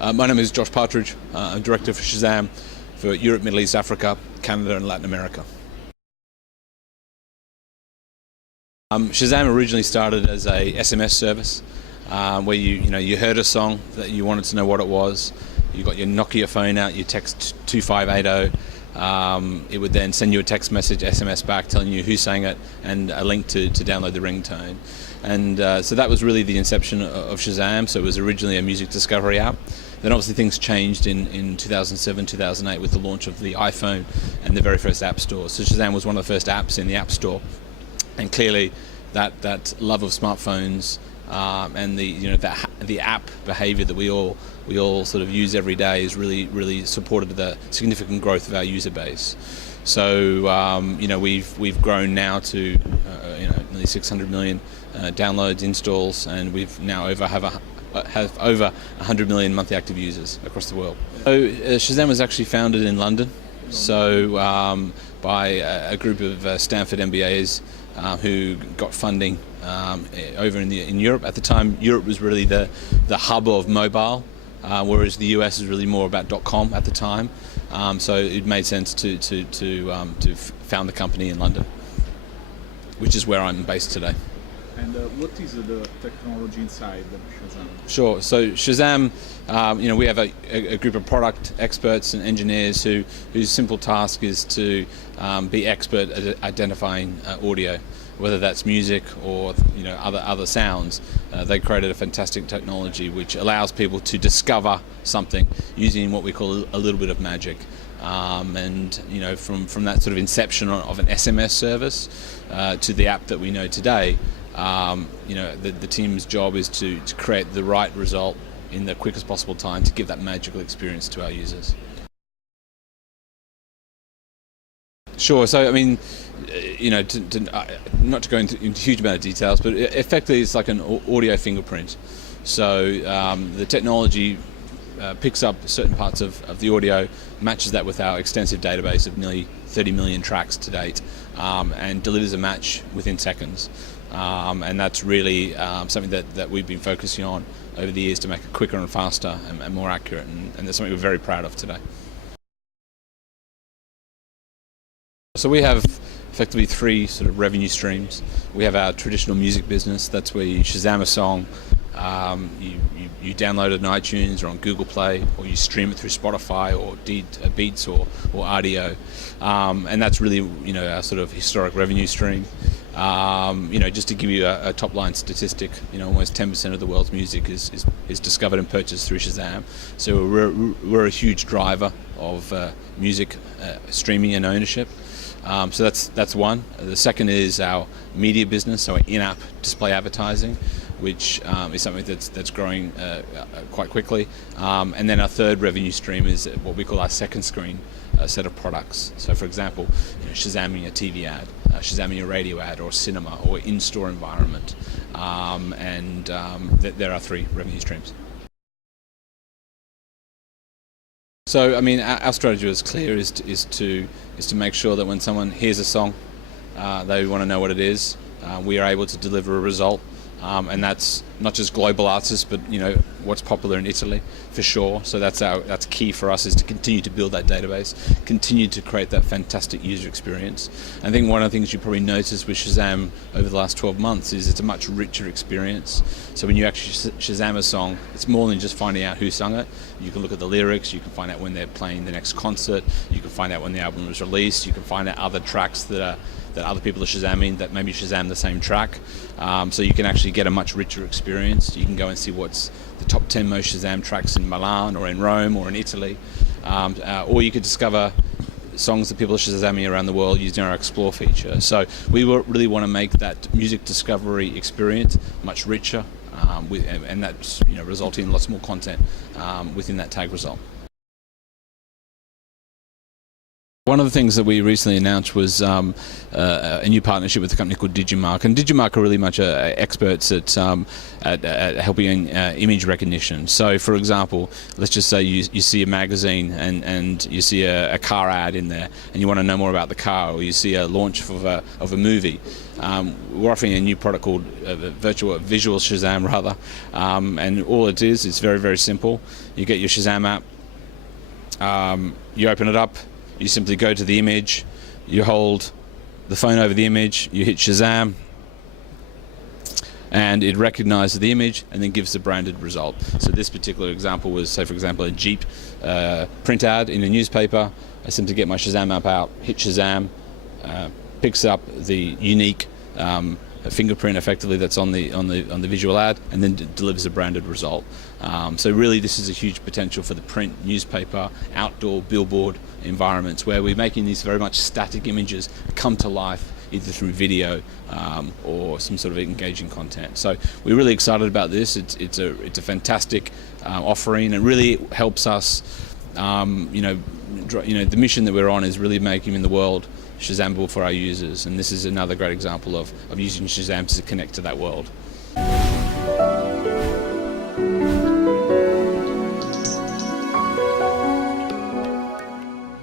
My name is Josh Partridge. I'm Director for SHAZAM for Europe, Middle East, Africa, Canada and Latin America. SHAZAM originally started as a SMS service where you heard a song that you wanted to know what it was. You got your Nokia phone out, you text 2580. It would then send you a text message, SMS back, telling you who sang it and a link to download the ringtone. And so that was really the inception of SHAZAM. So it was originally a music discovery app. Then obviously things changed in 2007, 2008 with the launch of the iPhone and the very first app store. So SHAZAM was one of the first apps in the app store. And clearly that love of smartphones and the app behavior that we all sort of use every day has really supported the significant growth of our user base. So we've grown now to nearly 600 million downloads, installs, and we've now have over 100 million monthly active users across the world. So SHAZAM was actually founded in London, so by a group of Stanford MBAs who got funding over in Europe. At the time, Europe was really the hub of mobile, whereas the US is really more about .com at the time. So it made sense to found the company in London, which is where I'm based today. And what is the technology inside SHAZAM? Sure. So SHAZAM, we have a group of product experts and engineers whose simple task is to be expert at identifying audio, whether that's music or other sounds. They created a fantastic technology which allows people to discover something using what we call a little bit of magic. And from that sort of inception of an SMS service to the app that we know today. The team's job is to create the right result in the quickest possible time to give that magical experience to our users. Sure. So I mean, not to go into a huge amount of details, but effectively it's like an audio fingerprint. So the technology picks up certain parts of the audio, matches that with our extensive database of nearly 30 million tracks to date, and delivers a match within seconds. And that's really something that we've been focusing on over the years to make it quicker and faster and more accurate, and that's something we're very proud of today. So we have effectively three sort of revenue streams. We have our traditional music business. That's where you SHAZAM a song, you download it on iTunes or on Google Play, or you stream it through Spotify or Beats or Audio, and that's really our sort of historic revenue stream. Just to give you a top line statistic, almost 10% of the world's music is discovered and purchased through SHAZAM. So we're a huge driver of music streaming and ownership. So that's one. The second is our media business, so our in-app display advertising, which is something that's growing quite quickly. And then our third revenue stream is what we call our second screen set of products. So for example, SHAZAMing a TV ad, SHAZAMing a radio ad or cinema or in-store environment. There are three revenue streams. So I mean, our strategy was clear: is to make sure that when someone hears a song, they want to know what it is. We are able to deliver a result, and that's not just global artists, but what's popular in Italy for sure. So that's key for us, is to continue to build that database, continue to create that fantastic user experience. I think one of the things you probably noticed with SHAZAM over the last 12 months is it's a much richer experience. So when you actually SHAZAM a song, it's more than just finding out who sung it. You can look at the lyrics, you can find out when they're playing the next concert, you can find out when the album was released, you can find out other tracks that other people are SHAZAMing that maybe SHAZAM the same track. So you can actually get a much richer experience. You can go and see what's the top 10 most SHAZAM tracks in Milan or in Rome or in Italy. Or you could discover songs that people are SHAZAMing around the world using our Explore feature. So we really want to make that music discovery experience much richer, and that's resulting in lots more content within that tag result. One of the things that we recently announced was a new partnership with a company called Digimark, and Digimark are really much experts at helping image recognition. So, for example, let's just say you see a magazine and you see a car ad in there, and you want to know more about the car, or you see a launch of a movie. We're offering a new product called Visual Shazam, rather, and all it is, it's very, very simple. You get your Shazam app, you open it up. You simply go to the image, you hold the phone over the image, you hit Shazam, and it recognizes the image and then gives the branded result. So this particular example was, say for example, a Jeep print ad in a newspaper. I simply get my Shazam app out, hit Shazam, picks up the unique fingerprint effectively that's on the visual ad, and then delivers a branded result. So really this is a huge potential for the print, newspaper, outdoor, billboard environments, where we're making these very much static images come to life either through video or some sort of engaging content. So we're really excited about this. It's a fantastic offering. It really helps us. The mission that we're on is really making the world Shazamable for our users, and this is another great example of using Shazam to connect to that world.